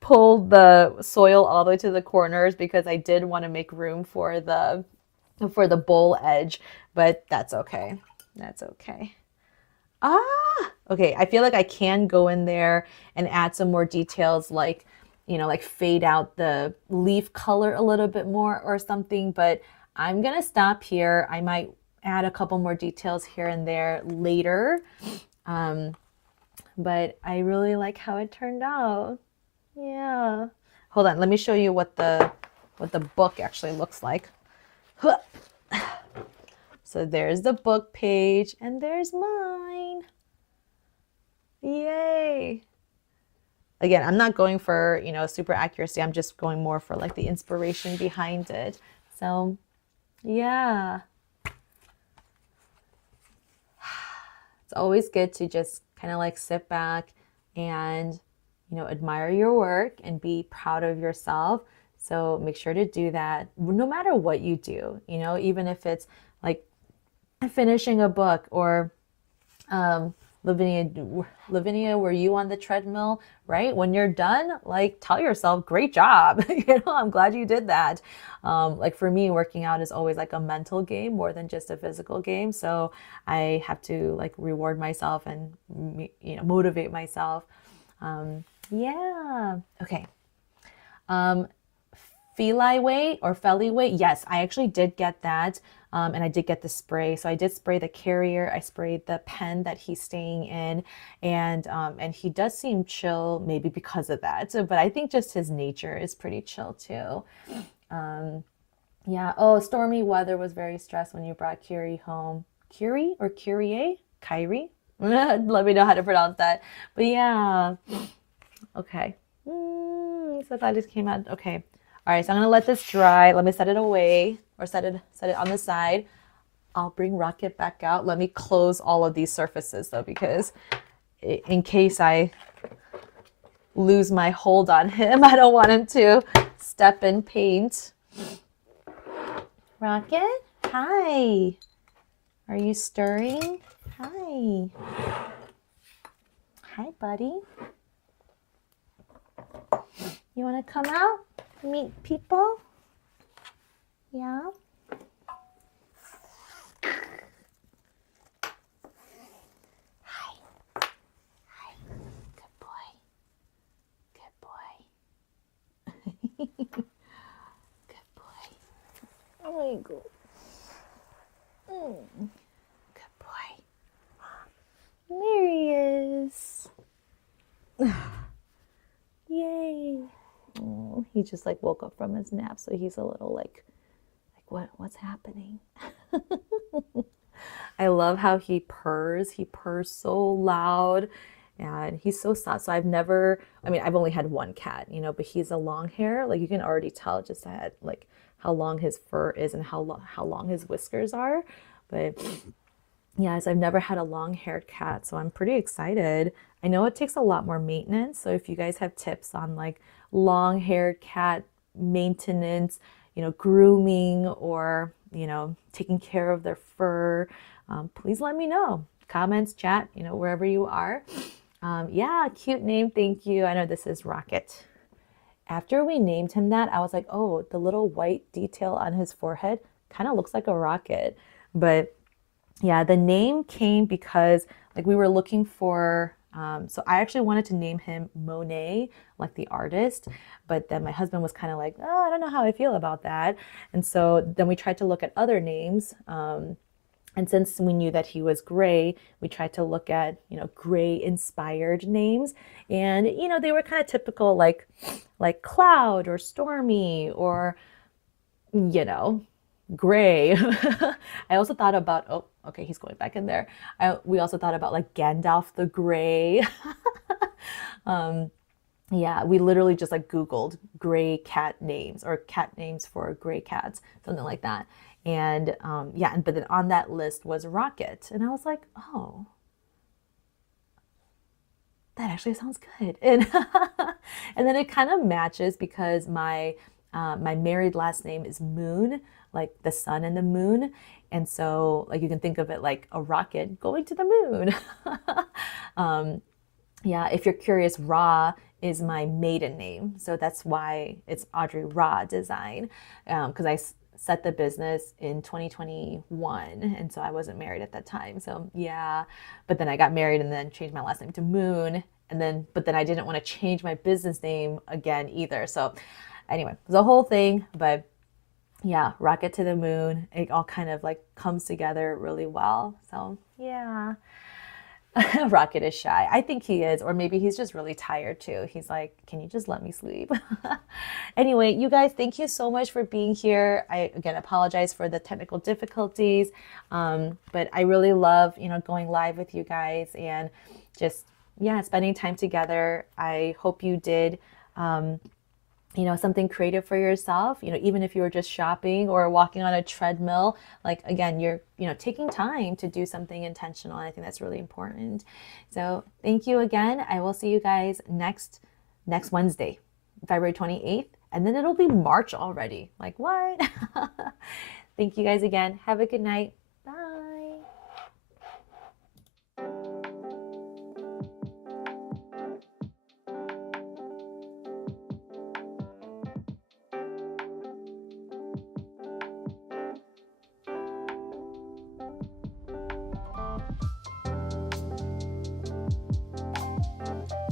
pulled the soil all the way to the corners because I did want to make room for the bowl edge, but that's okay. That's okay. Ah, okay. I feel like I can go in there and add some more details, like, you know, like fade out the leaf color a little bit more or something, but I'm gonna stop here. I might add a couple more details here and there later. But I really like how it turned out. Yeah. Hold on, let me show you what the book actually looks like. So there's the book page and there's mine. Yay. Again, I'm not going for, you know, super accuracy. I'm just going more for like the inspiration behind it. So yeah. It's always good to just kind of like sit back and, you know, admire your work and be proud of yourself. So make sure to do that no matter what you do, you know, even if it's like finishing a book or Lavinia, were you on the treadmill, right? When you're done, like tell yourself, great job. You know, I'm glad you did that. Like for me, working out is always like a mental game more than just a physical game. So I have to like reward myself and, you know, motivate myself. Yeah. Okay. Feli weight or Feli weight. Yes, I actually did get that. And I did get the spray. So I did spray the carrier. I sprayed the pen that he's staying in. And he does seem chill, maybe because of that. So, but I think just his nature is pretty chill too. Yeah. Oh, stormy weather was very stressed when you brought Kiri home. Kiri or Kyrie? Kyrie? Let me know how to pronounce that. But yeah. Okay. So that just came out. Okay. All right, so I'm gonna let this dry. Let me set it away or set it on the side. I'll bring Rocket back out. Let me close all of these surfaces though, because in case I lose my hold on him, I don't want him to step in paint. Rocket, hi. Are you stirring? Hi. Hi, buddy. You wanna come out? Meet people? Yeah. Hi. Hi. Good boy. Good boy. Good boy. Oh my God. Good boy. There he is. Yay. Oh, he just like woke up from his nap, so he's a little like what's happening? I love how he purrs. He purrs so loud and he's so soft. So I've only had one cat, you know, but he's a long hair. Like you can already tell just at like how long his fur is and how long his whiskers are. But yes, I've never had a long-haired cat, so I'm pretty excited. I know it takes a lot more maintenance, so if you guys have tips on like long-haired cat maintenance, you know, grooming or, you know, taking care of their fur, please let me know. Comments, chat, you know, wherever you are. Yeah, cute name, thank you. I know this is Rocket. After we named him that, I was like, oh, the little white detail on his forehead kind of looks like a rocket. But yeah, the name came because like we were looking for, so I actually wanted to name him Monet, like the artist, but then my husband was kind of like, oh, I don't know how I feel about that. And so then we tried to look at other names. And since we knew that he was gray, we tried to look at, you know, gray inspired names. And, you know, they were kind of typical like Cloud or Stormy or, you know, gray. I also thought about, oh, okay, he's going back in there. We also thought about like Gandalf the Gray. Yeah, we literally just like Googled gray cat names or cat names for gray cats, something like that. And yeah, but then on that list was Rocket. And I was like, oh, that actually sounds good. And and then it kind of matches because my married last name is Moon, like the sun and the moon. And so like you can think of it like a rocket going to the moon. Yeah, if you're curious, Ra is my maiden name. So that's why it's Audrey Ra Design. Because I set the business in 2021. And so I wasn't married at that time. So yeah, but then I got married and then changed my last name to Moon. And then, but then I didn't want to change my business name again either. So anyway, the whole thing, but yeah, rocket to the moon. It all kind of like comes together really well. So yeah. Rocket is shy. I think he is, or maybe he's just really tired too. He's like, can you just let me sleep? Anyway, you guys, thank you so much for being here. I again apologize for the technical difficulties, but I really love, going live with you guys and just, yeah, spending time together. I hope you did something creative for yourself, even if you were just shopping or walking on a treadmill, like again, you're, taking time to do something intentional. And I think that's really important. So thank you again. I will see you guys next Wednesday, February 28th. And then it'll be March already. Like what? Thank you guys again. Have a good night.